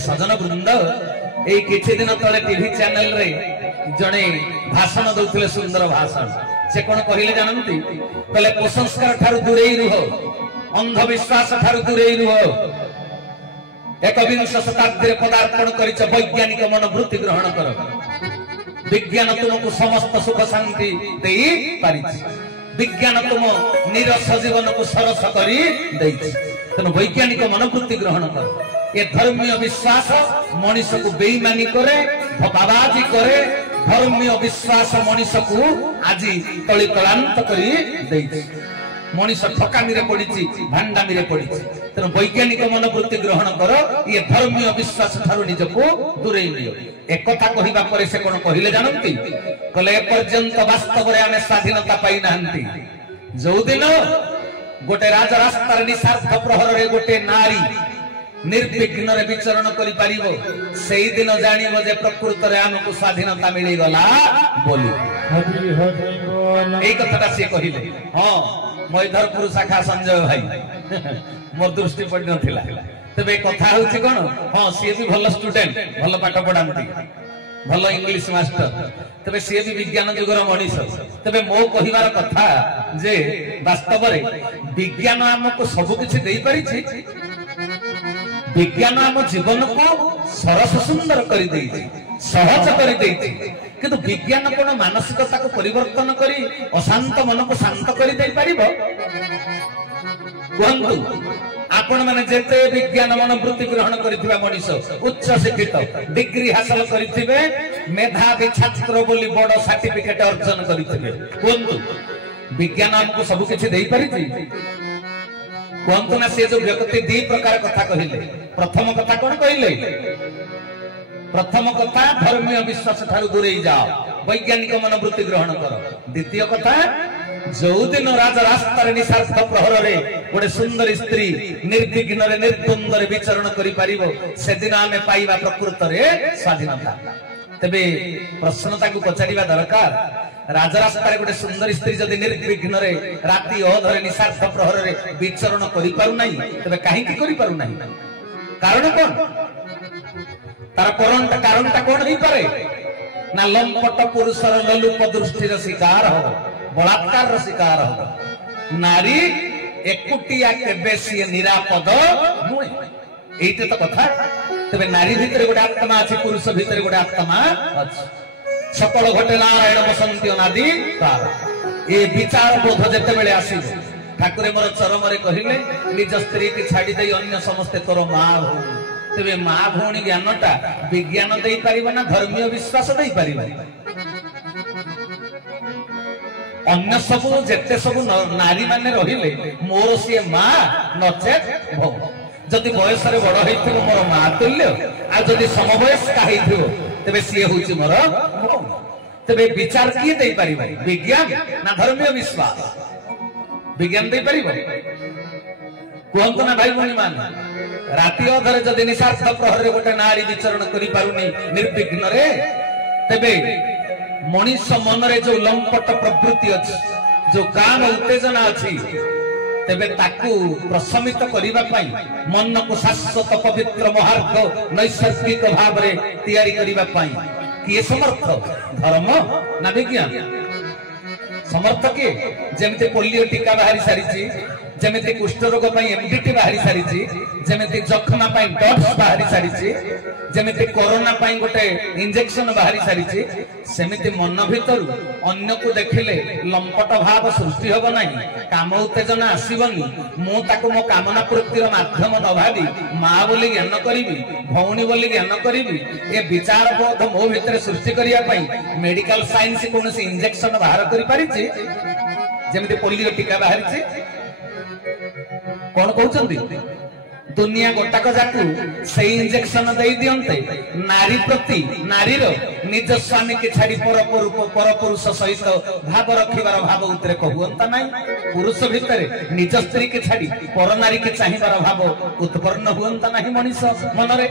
सजन वृंद एई किछि दिन तले टीवी चैनल रे जणे भाषण दउथिले सुंदर भाषण से कोन कहिले जानंती कहले कुसंस्कार ठारू दूरेई रुह अंधविश्वास ठारू दूरेई रुह एकविंश शताब्दी पदार्पण करिछ वैज्ञानिक मनोवृत्ति ग्रहण कर विज्ञान तुमको समस्त सुख शांति देई पारिछि विज्ञान तुम निरस जीवन को सरस करी देइछि तेणु वैज्ञानिक मनोवृत्ति ग्रहण कर ये धर्मीय विश्वास मनीष को बेईमानी करे धोखाबाजी करे धर्मीय विश्वास मनीष को आज तली तलांत करी देइछि मनीष ठकामी रे पड़िछि भांडामी रे पड़िछि तेणु वैज्ञानिक मनोवृत्ति ग्रहण कर ये धर्मीय विश्वास ठारू निजको दूरेई नियो एक कथा कहिबा परे से कोन कहिले जानंती कहले ए पर्यंत वास्तव रे आमे स्वाधीनता पाई नांती जो दिन गोटे राज रास्तार निसार्थ प्रहर रे गोटे नारी निर्विघ्न रे विचरण करि पारिबो सेही दिन जानिबो जे प्रकृत रे हमकु स्वाधीनता मिली गला बोली एई कथाटा से कहिले हां मैधरपुर शाखा संजय भाई मोर दृष्टि पड़ नथिला तबे कथा होछि कोन हां सी भी भलो स्टूडेंट भलो पाठ पढांती भलो इंग्लिश मास्टर तबे सी भी विज्ञान जुगर मनीष तबे मो कहिवार कथा जे वास्तव रे विज्ञान हमको सब किछि देई परिछि विज्ञान हम जीवन को सरस सुंदर करि देइछि सहज करि देइछि किंतु विज्ञान कोन मानसिकता को परिवर्तन करी अशांत मन को शांत करि देई परिबो कहंतु आपण माने जेते विज्ञान मनोवृत्ति ग्रहण करिथिबा मनीष उच्च शिक्षित डिग्री हासिल करिथिबे मेधावी छात्र बोली बड़ सर्टिफिकेट अर्जन करिथिबे कहंतु विज्ञान हमको सब किछि देई परिछि कहंतु ना से जो व्यक्ति दी प्रकार कथा कहिले प्रथम कथा कोन कहिले प्रथम कथा धर्मीय विश्वास ठारू दूरेई जाओ वैज्ञानिक मनोवृत्ति ग्रहण कर द्वितीय कथा जो दिन राज रास्तार निसार्थ प्रहर रे गोटे सुंदर स्त्री निर्विघ्न रे निर्द्वंद रे विचरण करि पारिबो से दिन आमे पाइबा प्रकृत रे स्वाधीनता तबे प्रश्नता को पचारिबा दरकार राज रास्तार गोटे सुंदर स्त्री जदि निर्विघ्न रे राति अधरे निसार्थ प्रहर रे विचरण करि पारु नाही तबे काहे की करि पारु नाही कारण कोन तार कारणटा कोन होई पारे ना लंपट पुरुषर ललुप दृष्टिर शिकार हो बलात्कार रो शिकार हो नारी एकुटिया केबे सी निरापद नुहे एइते तो कथा तबे नारी भितरे गोटे आत्मा अछि पुरुष भितरे गोटे आत्मा अछि सकल घटे नारायण बसंती अनादि काल ए विचार बोध जते बेले आसीबो ठाकुर मोर चरम रे कहिले निज स्त्री की छाडी देई अन्य समस्त तोर मां हो तबे मां भौणी ज्ञानटा विज्ञान देई परिबा ना धर्मीय विश्वास देई परिबा अन्य सब जेते सब नारी माने रहिले मोर सी मां नचेत भौ जदि बयस रे बड़ हेथिबो मोर मां तुल्य आ जदि समवयस्क हेथिबो तबे सी होउची मोर तबे विचार किए देई परिबा विज्ञान ना धर्मीय विश्वास विज्ञान देई परिबा कहंतु ना भाई भौणी मान राति अधरे जदि निसार्थ प्रहर रे गोटे नारी विचरण करि पारुनी निर्विघ्न रे तबे मनीष मन रे जो लंपट प्रवृत्ति अछि जो काम उत्तेजना अछि तबे ताकू प्रशमित करिबा पई मन को शाश्वत पवित्र महार्घ नैसर्गिक भाव रे तैयारी करिबा पई किए समर्थ धर्म ना विज्ञान समर्थ के जेमिते पोलियो टीका बाहरी सारिछि जेमिते कुष्ठ रोग पई एमडीटी बाहरी सारिछि जेमिते जखमा पई डॉट्स बाहरी सारिछि जेमिते कोरोना पई गोटे इंजेक्शन बाहरी सारिछि सेमिते मन भीतर अन्य को देखिले लंपट भाव सृष्टि होबो नाही काम उत्तेजना आसीबनी मो ताको मो कामना पूर्तिर माध्यम न भाबी मां बोली ज्ञान करिवि भौणी बोली ज्ञान करिवि ए विचार बोध मो भीतर सृष्टि करिया पई मेडिकल साइंस कोनसी इंजेक्शन बाहर करि पारिछि जेमिते पोलियो टीका बाहरी कौन कहते दुनिया गोटाक जाकू से इंजेक्शन दे दियंते नारी प्रति नारीर निज स्वामी के छाड़ी पर पुरुष सहित भाव रखिबार भाव उतरे कहूंता नहीं पुरुष भितर निज स्त्री के छाड़ी पर नारी के चाहिबार भाव उत्पन्न हुंता नहीं मनीष मन रे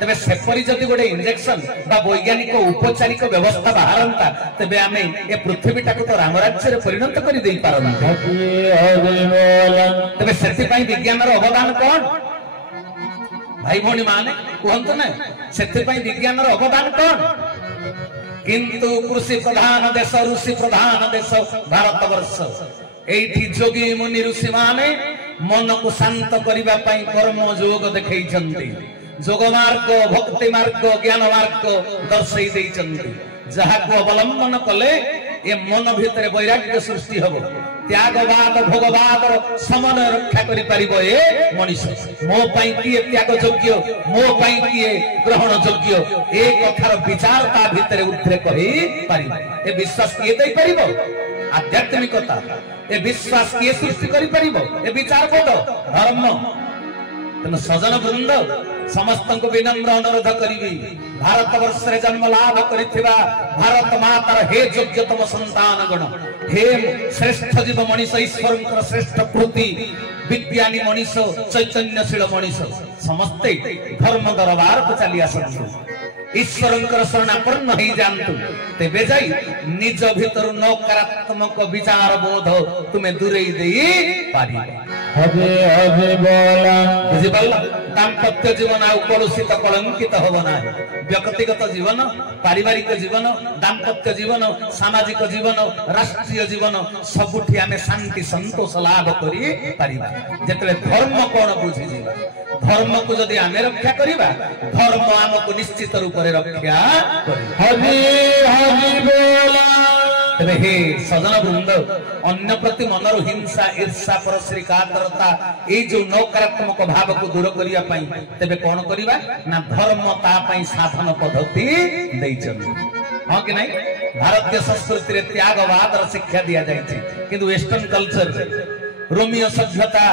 तबे सेपरी जदि गोटे इंजेक्शन बा वैज्ञानिक उपचारिक व्यवस्था बाहरंता तबे आमे ए पृथ्वीटा को तो राम राज्य रे परिणत करि देई पारंता तबे सेति पई विज्ञान रो अवदान कोन भाई भौणी माने कहतु ना से विज्ञान अवदान कौन किंतु कृषि प्रधान देश ऋषि प्रधान देश भारत वर्ष एठी जोगी मुनि ऋषि माने मन को शांत करने कर्म योग देखई जोग मार्ग भक्ति मार्ग ज्ञान मार्ग दर्शई जहाँ को अवलंबन कले ये मन भितर वैराग्य सृष्टि हम त्यागवाद भोगवाद समन्वय रक्षा करें मनीष मो किए त्याग योग्य मो किए ग्रहण योग्य ए कथार विचार ता भितर उद्रेक हो पार विश्वास किए दे पार आध्यात्मिकता ए विश्वास किए सृष्टि कर विचार बोध धर्म तेना सजन वृंद समस्त को विनम्र अनुरोध करी भारत वर्ष रे जन्म लाभ करिथिबा भारत मातार हे योग्यतम संतान गण हे श्रेष्ठ जीव मनीष ईश्वर श्रेष्ठ कृति विज्ञानी मनीष चैतन्यशील मनीष समस्ते धर्म दरबार को चली आसतु ईश्वर शरणापन्न हो जातु तेबे जाई निज भीतर नकारात्मक विचार बोध तुम्हें दूरे दे पारि हजे हजे बोला बुझिपाला दाम्पत्य जीवन आउ कलुषित कलंकित होब ना व्यक्तिगत जीवन पारिवारिक जीवन दाम्पत्य जीवन सामाजिक जीवन राष्ट्रीय जीवन सबुठी आमे शांति संतोष लाभ करि पारिबा जेतले धर्म कोन बुझि जीवा धर्म को जदि आमे रक्षा करिबा धर्म हमको निश्चित रूप रे रक्षा करि हजे हजे बोला तेरे हे सजन वृंद अन्य प्रति मनर हिंसा ईर्षा परश्री कातरता ये जो नकारात्मक भाव को दूर करिया पई तेबे कोन करिबा ना धर्म ता पई साधन पद्धति दैछन हां कि नहीं भारतीय संस्कृति रे त्यागवाद शिक्षा दिया जायछि किंतु वेस्टर्न कल्चर रोमियो सभ्यता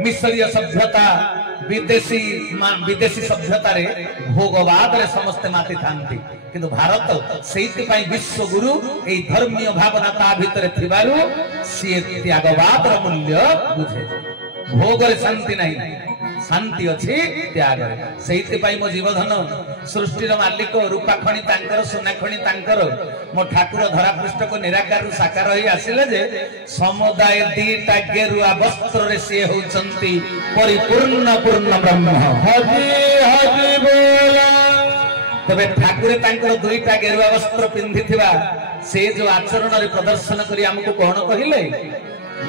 मिस्रीय सभ्यता विदेशी सभ्यता रे भोगवाद रे समस्त माति थांती किंतु भारत सेइति विश्व गुरु ए धर्मीय भावना ता भितर थिबारु से त्यागवाद र मूल्य बुझे भोग रे शांति नहीं शांति अच्छी त्याग सेइति मो जीवधन सृष्टि मालिक रूपा खणी तांकर सोना खणी तांकर मो ठाकुर धरा पृष्ठ को निराकार साकार होई आसिले जे समुदाय दीटा गेरुआ वस्त्र रे से होचंती परिपूर्ण पूर्ण ब्रह्म हजे हजे बोला तबे ठाकुर तांकर दुईटा गेरुआ वस्त्र पिंधिथिबा से जो आचरण रे प्रदर्शन करी हमको कोन कहिले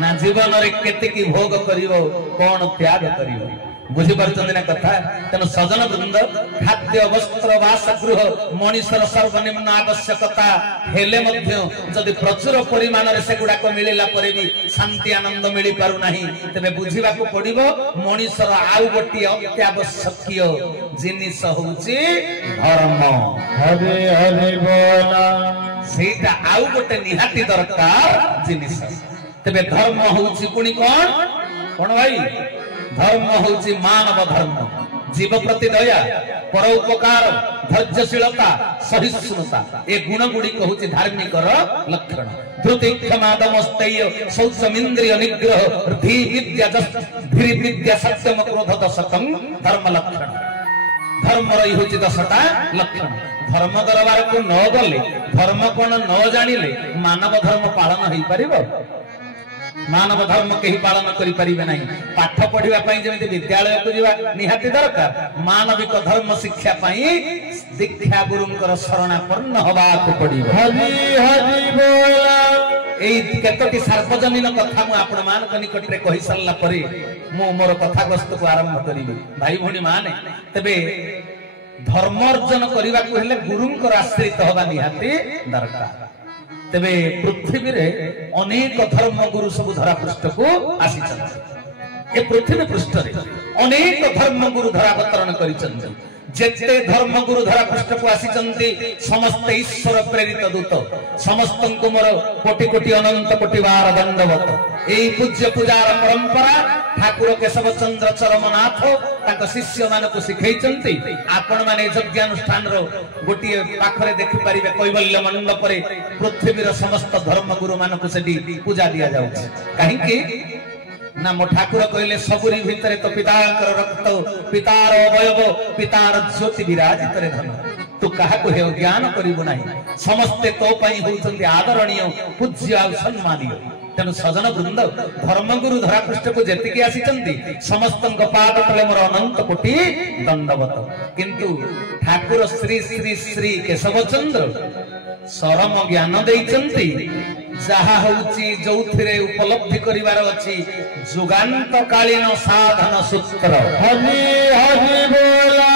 ना जीवन रे केतेकी भोग करिवो कोन त्याग करिवो बुझी पारछन ना कथा तेन सजन वृंद खाद्य वस्त्र वासगृह मनुष्यर सर्वनिम्न आवश्यकता हेले मध्य जदि प्रचुर परिमाण रे सेगुडा को मिलिला परे भी शांति आनंद मिली पारु नाही तबे बुझीबा को पड़िबो मनुष्यर आउ गोटी अत्यावश्यकीय जिनिस होउची धर्म हजे हजे बोला सेटा आउ गोटे निहाती दरकार जिनिस तबे धर्म होउची पुनी कोन भाई धर्म होउची मानव धर्म जीव प्रति दया परोपकार धैर्यशीलता सहिष्णुता ए गुण गुड़ी होउची धार्मिक लक्षण धृति क्षमा दमस्तय शौचमिंद्रिय निग्रह धीर विद्या सत्यम क्रोध दशकम धर्म लक्षण धर्म रही होउची दशटा लक्षण धर्म दरबार को न गले धर्म कोन न जानिले मानव धर्म पालन होई परिबो मानव धर्म कहीं पालन करि परिबे नहीं पाठ पढ़िबा पई जेमिति विद्यालय को जीवा निहाती दरकार मानविक धर्म शिक्षा पई दीक्षा गुरुंकर शरणापन्न हवा को पड़िबो हजी हजी बोला एई केतोटी सार्वजनीन कथा मु आपण मान निकट रे कहि सल्ला परे मु मोर कथा वस्तु को आरंभ करिबि भाई भणी माने तबे धर्म अर्जन करबा को हेले गुरुंकर आश्रित हवा निहाती दरकार तेबे पृथ्वी रे अनेक धर्म गुरु सब धरा पृष्ठ को आसीचन ए पृथ्वी पृष्ठ रे अनेक धर्म गुरु धरा अवतरण करिचंती जेते धर्म गुरु धरा पृष्ठ को आसीचंती समस्त ईश्वर प्रेरित दूत समस्त को मोर कोटि कोटि अनंत कोटि बार दंडवत एई पूज्य पूजार परंपरा ठाकुर केशव चंद्र चरमनाथ ताक शिष्य मानक सिखैचंती आपण माने यज्ञानुष्ठान रो गोटी पाखरे देखि परिबे कैवल्य मंडप रे पृथ्वी रो समस्त धर्म गुरु मानक सेठी पूजा दिया जाउछ काहे कि ना मो ठाकुर कहले सबुरी भितरे तो पिताकर रक्त पितार अवयव पितार ज्योति विराजित रे धन तू कहा को हे ज्ञान करिबो नाही समस्ते तो पई होउछंती आदरणीय पूज्य आ सम्मानीय तेणु सजन वृंद धर्मगुरु धरापृष्ठ को जेतिकी आसिचंती समस्त पाद तले मोर अनंत कोटि दंडवत किंतु ठाकुर श्री श्री श्री केशव चंद्र सरम ज्ञान देइचंती जहा होउची जोथिरे उपलब्धि करिवार अछि जुगांत कालीन साधन सूत्र हरि हरि बोला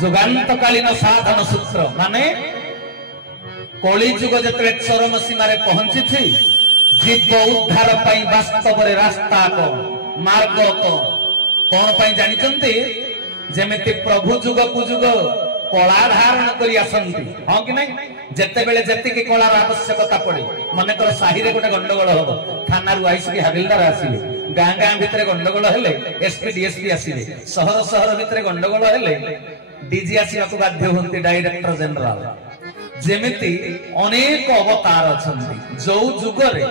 जुगांत कालीन साधन सूत्र माने कली जुग जतरे चरम सीमा रे पहुंची छी जीव उद्धार पाई वास्तव रे रास्ता को मार्ग को कोन पाई जानि चंती जेमिति प्रभु जुग कु जुग कला धारण करी आसंती हां कि नहीं जेते बेले जेति की कलार आवश्यकता पड़े माने कर साही रे गोटे गंडगोल हो थाना रु आईसी हविलदार आसीले गां गां भितरे गंडगोल हेले एसपी डीएसपी आसीले शहर शहर भितरे गंडगोल हेले डीजी आसीबा को बाध्य होंती डायरेक्टर जनरल जेमिति अनेक अवतार अछंती जो जुगरे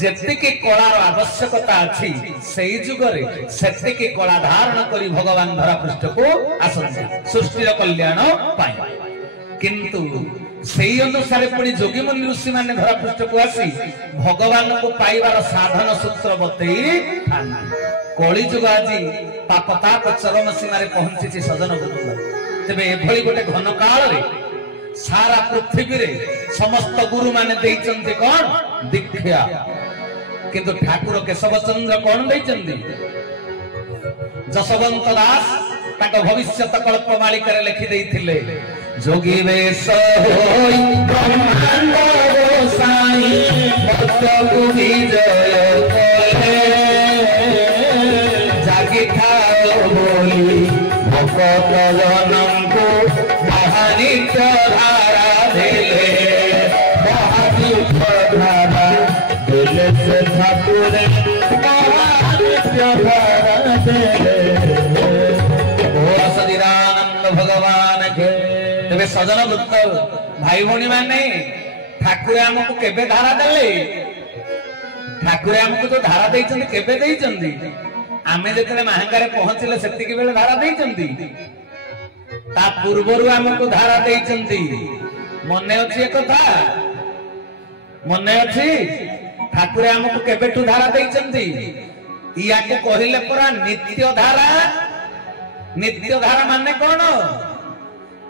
जेतिके कलार आवश्यकता अछि सेई जुगरे सेतिके कला धारण करी भगवान धरा पृष्ठ को आसंती सृष्टिर कल्याण पाई किंतु सेई अनुसार पुणी जोगी मुनि ऋषि माने धरा पृष्ठ को आसी भगवान को पाइबार साधन सूत्र बतई कली जुग आज पापताप चरम सीमा रे पहुंची सजन वृंद तेबे एभली गोटे घन काल रे सारा पृथ्वी रे समस्त गुरु माने देइचंती कोन दीक्षा किंतु ठाकुर केशव चंद्र कोन देइचंती जसवंत दास ताको भविष्यत कल्प मालिका रे लिखि देइथिले जोगी वेश होई ब्रह्मांड गोसाई भक्त गुनी जय करे जागी थाओ बोली भक्त जनम को महानित्य धारा देले महानित्य धारा देले से ठाकुर महानित्य धारा देले ओ सदिरानंद भगवान के तेरे सजन वृत्त भाई भौणी माने ठाकुर हमको केबे धारा देले ठाकुर हमको जो धारा देइचंदी केबे देइचंदी आमे जेतले महांगारे पहुंचले सेतिकी बेले धारा देइचंदी ता पूर्वरु हमको धारा देइचंदी मने अछि एक कथा मने अछि ठाकुर हमको केबेटू धारा देइचंदी इया के कहिले परा नित्य धारा माने कोन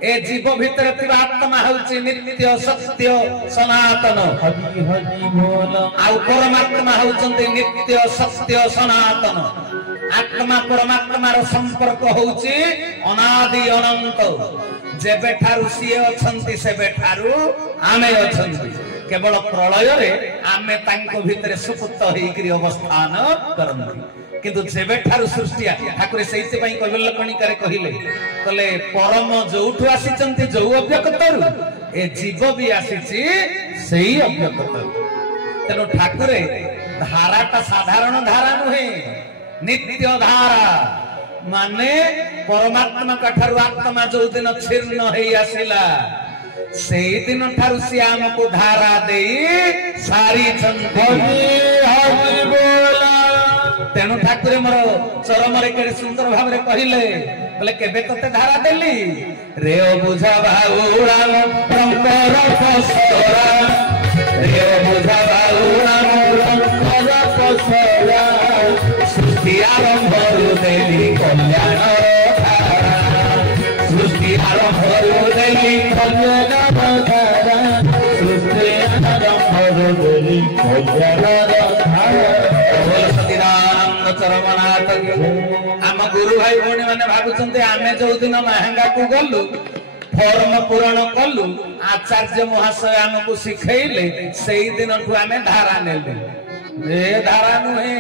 ए जीव भीतर थिबा आत्मा होउची नित्य सत्य सनातन हरि हरि बोला आ परमात्मा होउचंती नित्य सत्य सनातन आत्मा परमात्मा रो संपर्क होउची अनादि अनंत जेबे ठारू सिए अछंती सेबे ठारू आमे अछंती केवल प्रलय रे आमे तांको भितरे सुपुत हेकरी अवस्थान करंती किंतु जेबे ठारू सृष्टि ठाकुर सेइते पई कविल कणिकारे कहिले कले परम जोठु आसीचंती जो अव्यक्तरु ए जीव भी आसीची सेही अव्यक्तरु तेनो ठाकुरे धाराटा साधारण धारा नुहे नित्य धारा माने परमात्मा कठारु आत्मा जो दिन छिन्न हेई आसिला सेई दिन ठारु से हमको धारा देई सारी चंदी हरि बोला तेणु ठाकुर मोर चरम रे केडे सुंदर भाव रे कहिले बोले केबे तते धारा देली रे ओ बुझा बाउला ब्रह्मर कसरा रे ओ बुझा बाउला ब्रह्मर कसरा सृष्टि आरंभ देली कल्याण धारा सृष्टि आरंभ देली कल्याण धारा सृष्टि आरंभ देली कल्याण धारा चरमनाथ आम गुरु भाई भौणी मैंने भावुंट आमे जो दिन महंगा को गलु फॉर्म पूरण कलु आचार्य महाशय आमको शिखेले से दिन आमे धारा नेलु ए धारा नुहे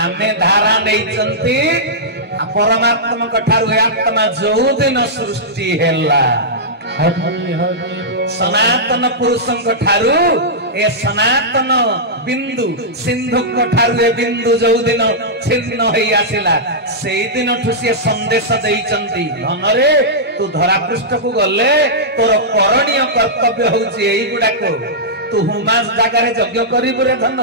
आमे धारा नहीं परमात्मा कठारु आत्मा जो दिन सृष्टि हेला सनातन पुरुषंक ठारु ए सनातन बिंदु सिंधु ठारु ए बिंदु जो दिन छिन्न हेई आसिला सेई दिन ठुसी संदेश देइचंती धनरे तू धरा पृष्ठ को गले तोर करणीय कर्तव्य होउची एई गुडाको तू हुमास जागारे यज्ञ करिबु रे धन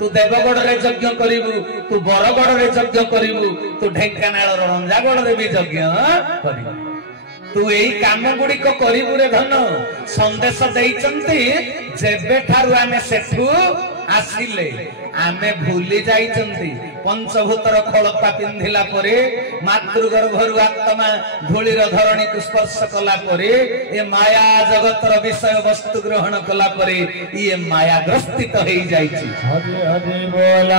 तू देवगढ़ रे यज्ञ करिबु तू बरगढ़ रे यज्ञ करिबु तू ढेंकानाल रंजागढ़ रे भी यज्ञ करिबु तू एई काम गुडी को करिबु रे धन संदेश देइचंती जेबे ठारु आमे सेठु ଆସିଲେ ଆମେ ଭୁଲି ଯାଇଛନ୍ତି ପଞ୍ଚଭୂତର ଖୋଳପା ପିନ୍ଧିଲା ପରେ ମାତୃଗର୍ଭରୁ ଆତ୍ମା ଧୂଳିର ଧରଣୀକୁ ସ୍ପର୍ଶ କଲା ପରେ ଏ ମାୟା ଜଗତର ବିଷୟ ବସ୍ତୁ ଗ୍ରହଣ କଲା ପରେ ଇଏ ମାୟାଗ୍ରସ୍ତିତ ହେଇଯାଇଛି। ହରି ହରି ବୋଲ।